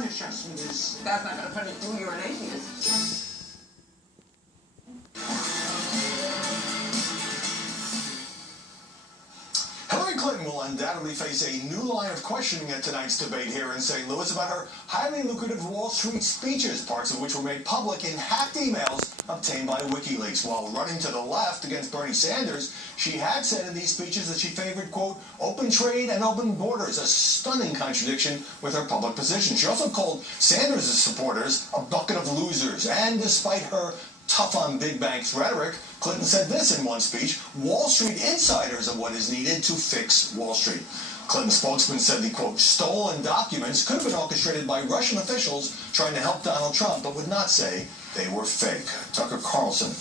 punish us for this. God's not going to punish you. You're an atheist. Hillary Clinton will undoubtedly face a new line of questioning at tonight's debate here in St. Louis about her highly lucrative Wall Street speeches, parts of which were made public in hacked emails obtained by WikiLeaks. While running to the left against Bernie Sanders, she had said in these speeches that she favored, quote, open trade and open borders, a stunning contradiction with her public position. She also called Sanders' supporters a bucket of losers, and despite her tough on big banks rhetoric, Clinton said this in one speech: Wall Street insiders are what is needed to fix Wall Street. Clinton's spokesman said the, quote, stolen documents could have been orchestrated by Russian officials trying to help Donald Trump, but would not say they were fake. Tucker Carlson.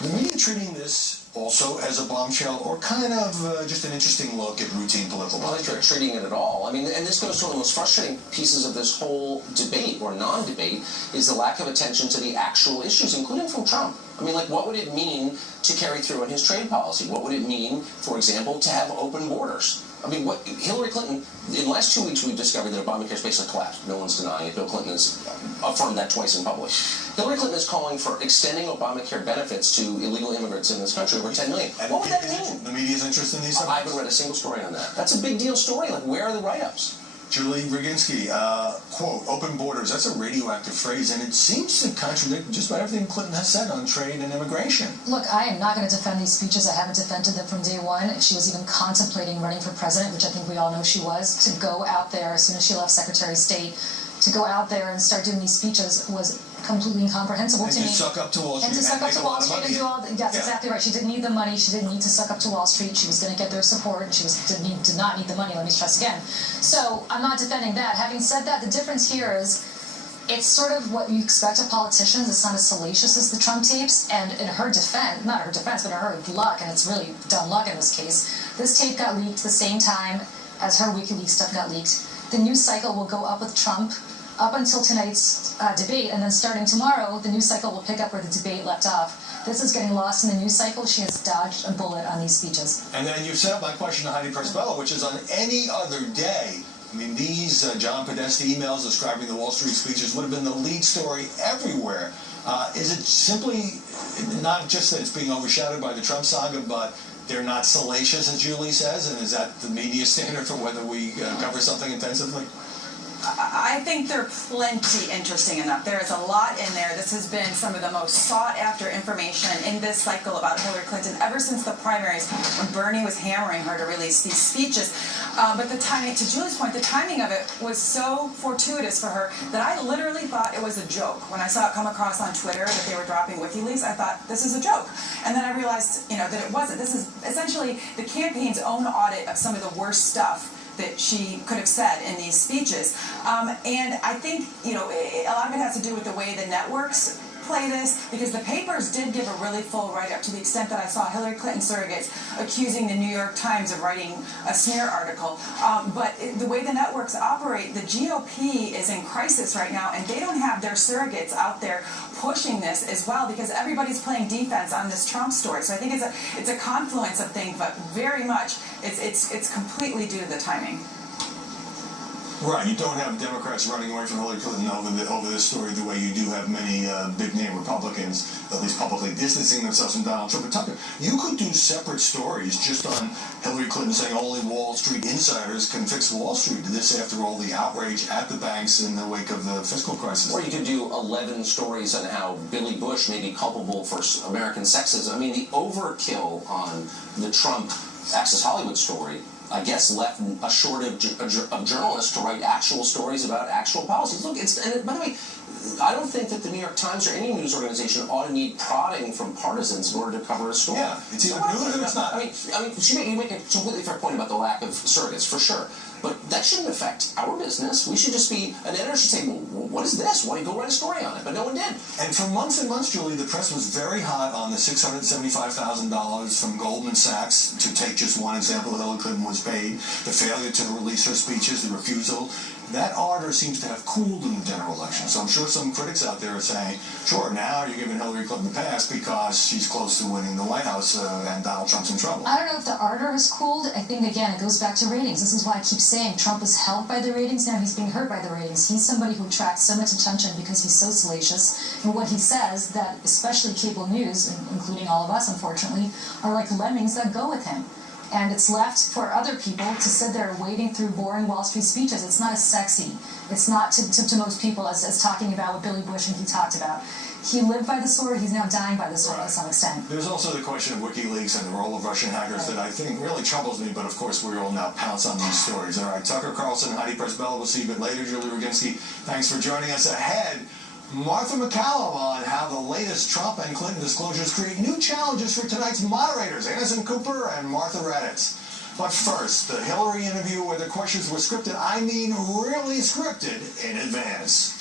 The media treating this also as a bombshell, or kind of just an interesting look at routine political politics? I think they're treating it at all. I mean, and this goes to one of the most frustrating pieces of this whole debate, or non-debate, is the lack of attention to the actual issues, including from Trump. I mean, like, what would it mean to carry through in his trade policy? What would it mean, for example, to have open borders? I mean, what Hillary Clinton, in the last 2 weeks, we've discovered that Obamacare's basically collapsed. No one's denying it. Bill Clinton has affirmed that twice in public. Hillary Clinton is calling for extending Obamacare benefits to illegal immigrants in this country, over 10 million. What would that mean? The media's interest in these subjects? I haven't read a single story on that. That's a big deal story. Like, where are the write-ups? Julie Roginski, quote, open borders, that's a radioactive phrase, and it seems to contradict just about everything Clinton has said on trade and immigration. Look, I am not going to defend these speeches. I haven't defended them from day one. She was even contemplating running for president, which I think we all know she was. To go out there, as soon as she left Secretary of State, to go out there and start doing these speeches was completely incomprehensible to me. And to suck up to Wall Street. And to suck up to Wall Street and do all that's exactly right. She didn't need the money. She didn't need to suck up to Wall Street. She was going to get their support. She did not need the money, let me stress again. So I'm not defending that. Having said that, the difference here is it's sort of what you expect of politicians. It's not as salacious as the Trump tapes. And in her defense, not her defense, but in her luck, and it's really dumb luck in this case, this tape got leaked the same time as her WikiLeaks stuff got leaked. The news cycle will go up with Trump up until tonight's debate, and then starting tomorrow, the news cycle will pick up where the debate left off. This is getting lost in the news cycle. She has dodged a bullet on these speeches. And then you set up my question to Heidi Perspella, which is on any other day, I mean, these John Podesta emails describing the Wall Street speeches would have been the lead story everywhere. Is it simply not just that it's being overshadowed by the Trump saga, but they're not salacious, as Julie says, and is that the media standard for whether we cover something intensively? I think they're plenty interesting enough. There is a lot in there. This has been some of the most sought-after information in this cycle about Hillary Clinton ever since the primaries, when Bernie was hammering her to release these speeches. But the timing, to Julie's point, the timing of it was so fortuitous for her that I literally thought it was a joke. When I saw it come across on Twitter that they were dropping WikiLeaks, I thought, this is a joke. And then I realized, that it wasn't. This is essentially the campaign's own audit of some of the worst stuff that she could have said in these speeches. And I think, a lot of it has to do with the way the networks play this, because the papers did give a really full write-up, to the extent that I saw Hillary Clinton surrogates accusing the New York Times of writing a smear article. But the way the networks operate, the GOP is in crisis right now, and they don't have their surrogates out there pushing this as well, because everybody's playing defense on this Trump story. So I think it's a confluence of things, but very much it's completely due to the timing. Right, you don't have Democrats running away from Hillary Clinton over this story the way you do have many big-name Republicans, at least publicly, distancing themselves from Donald Trump. But Tucker, you could do separate stories just on Hillary Clinton saying only Wall Street insiders can fix Wall Street. This after all the outrage at the banks in the wake of the fiscal crisis. Or you could do 11 stories on how Billy Bush may be culpable for American sexism. I mean, the overkill on the Trump Access Hollywood story, I guess, left a shortage of journalists to write actual stories about actual policies. Look, and by the way, I don't think that the New York Times or any news organization ought to need prodding from partisans in order to cover a story. Yeah, it's either news or it's not. I mean, you make a completely fair point about the lack of surrogates, for sure. But that shouldn't affect our business. We should just be, an editor should say, well, what is this? Why don't you go write a story on it? But no one did. And for months and months, Julie, the press was very hot on the $675,000 from Goldman Sachs, to take just one example. Hillary Clinton was paid, the failure to release her speeches, the refusal that ardor seems to have cooled in the general election. So I'm sure some critics out there are saying, sure, now you're giving Hillary Clinton the pass because she's close to winning the White House and Donald Trump's in trouble. I don't know if the ardor has cooled. I think, again, it goes back to ratings. This is why I keep saying Trump was helped by the ratings. Now he's being hurt by the ratings. He's somebody who attracts so much attention because he's so salacious. And what he says, that especially cable news, including all of us, unfortunately, are like lemmings that go with him. And it's left for other people to sit there wading through boring Wall Street speeches. It's not as sexy. It's not to most people as talking about what Billy Bush and he talked about. He lived by the sword. He's now dying by the sword to some extent. There's also the question of WikiLeaks and the role of Russian hackers that I think really troubles me, but of course we all now pounce on these stories. All right, Tucker Carlson, Heidi Presbella, we'll see you a bit later. Julie Roginski, thanks for joining us. Ahead, Martha McCallum on how the latest Trump and Clinton disclosures create new challenges for tonight's moderators, Anderson Cooper and Martha Raddatz. But first, the Hillary interview where the questions were scripted, I mean really scripted, in advance.